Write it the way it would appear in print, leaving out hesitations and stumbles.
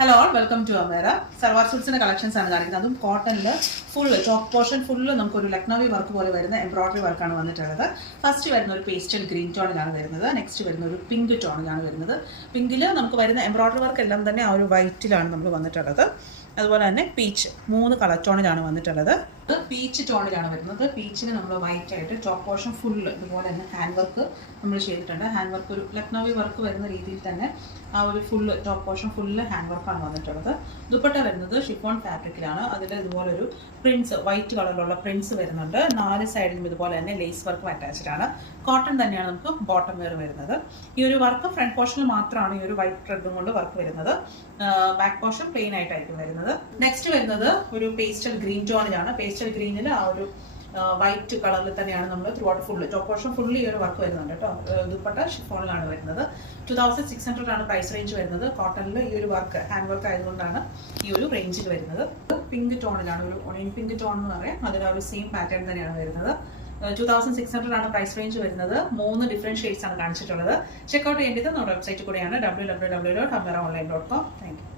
Hello all welcome to Amera. Salwar സൂട്ട്സിന്റെ collections ആണ് കാണിക്കുന്നത്. അതും കോട്ടണിൽ ഫുള്ള് ടോപ്പ് പോർഷൻ ഫുള്ള് നമുക്കൊരു ലക്നൗവി വർക്ക് പോലെ വരുന്ന എംബ്രോയിഡറി വർക്കാണ് വന്നിട്ടുള്ളത്. ഫസ്റ്റ് വരുന്ന ഒരു പേസ്റ്റൽ ഗ്രീൻ ടോണിലാണ് വരുന്നത്. നെക്സ്റ്റ് വരുന്ന ഒരു പിങ്ക് ടോണിലാണ് വരുന്നത്. പിങ്കിൽ നമുക്ക് വരുന്ന എംബ്രോയിഡറി വർക്ക് എല്ലാം തന്നെ ആ ഒരു വൈറ്റിലാണ് നമ്മൾ വന്നിട്ടുള്ളത്. അതുപോലെ തന്നെ പീച്ച് 3 കളർ ടോണിലാണ് വന്നിട്ടുള്ളത്. പീച്ച് ടോണിലാണ് വരുന്നത്. പീച്ചിന് നമ്മൾ വൈറ്റ് ആയിട്ട് ടോപ്പ് പോർഷൻ ഫുള്ള് ഇതുപോലെ തന്നെ ഹാൻഡ് വർക്ക് നമ്മൾ ചെയ്തിട്ടുണ്ട്. ഹാൻഡ് വർക്ക് ഒരു ലക്നൗവി വർക്ക് വരുന്ന രീതിയിൽ തന്നെ ആ ഒരു full top portion full hand വർക്കാണ് വന്നിട്ടുള്ളത്. ദുപ്പട്ട വരുന്നത് ഷിഫോൺ ഫാബ്രിക്കിലാണ്. അതിൽ ഇതുപോലൊരു പ്രിൻസ് വൈറ്റ് കളറിലുള്ള പ്രിൻസ് വരുന്നുണ്ട്. 4 സൈഡിലും ഇതുപോലെ തന്നെ ലേസ് വർക്കും അറ്റാച്ച്ഡ് ആണ്. കോട്ടൺ തന്നെയാണ് നമുക്ക് ബോട്ടം വെയർ വരുന്നത്. ഈ ഒരു വർക്ക് ഫ്രണ്ട് പോർഷനിൽ മാത്രമാണ് ഈ ഒരു വൈറ്റ് ത്രെഡും കൊണ്ട് വർക്ക് വരുന്നത്. ബാക്ക് പോർഷൻ പ്ലെയിൻ ആയിട്ടായിരിക്കും വരുന്നത്. നെക്സ്റ്റ് വരുന്നത് ഒരു പേസ്റ്റൽ ഗ്രീൻ ടോണിലാണ്. പേസ്റ്റൽ ഗ്രീനിൽ ആ ഒരു വൈറ്റ് കളറിൽ തന്നെയാണ് നമ്മൾ through out full top portion full ഈ ഒരു വർക്ക് വരുന്നുണ്ട് കേട്ടോ. ദുപ്പട്ട ഷിഫോണിലാണ് വരുന്നത്. 2600 ആണ് പ്രൈസ് റേഞ്ച് വരുന്നത്. കോട്ടണിൽ ഈ ഒരു വർക്ക് ഹാൻഡ് വർക്ക് ആയതുകൊണ്ടാണ് ഈ ഒരു റേഞ്ചിൽ വരുന്നത്. പിങ്ക് ടോണിലാണ്, ഒരു ഒണിയൻ പിങ്ക് ടോൺ എന്ന് പറയാം. അതിൽ ആ ഒരു സെയിം പാറ്റേൺ തന്നെയാണ് വരുന്നത്. 2600 ആണ് പ്രൈസ് റേഞ്ച് വരുന്നത്. 3 ഡിഫറെന്റ് ഷെയ്ഡ്സ് ആണ് കാണിച്ചിട്ടുള്ളത്. ചെക്ക്ഔട്ട് ചെയ്യേണ്ടത് നമ്മുടെ വെബ്സൈറ്റ് കൂടെയാണ് www.ameraonline.com. Thank you.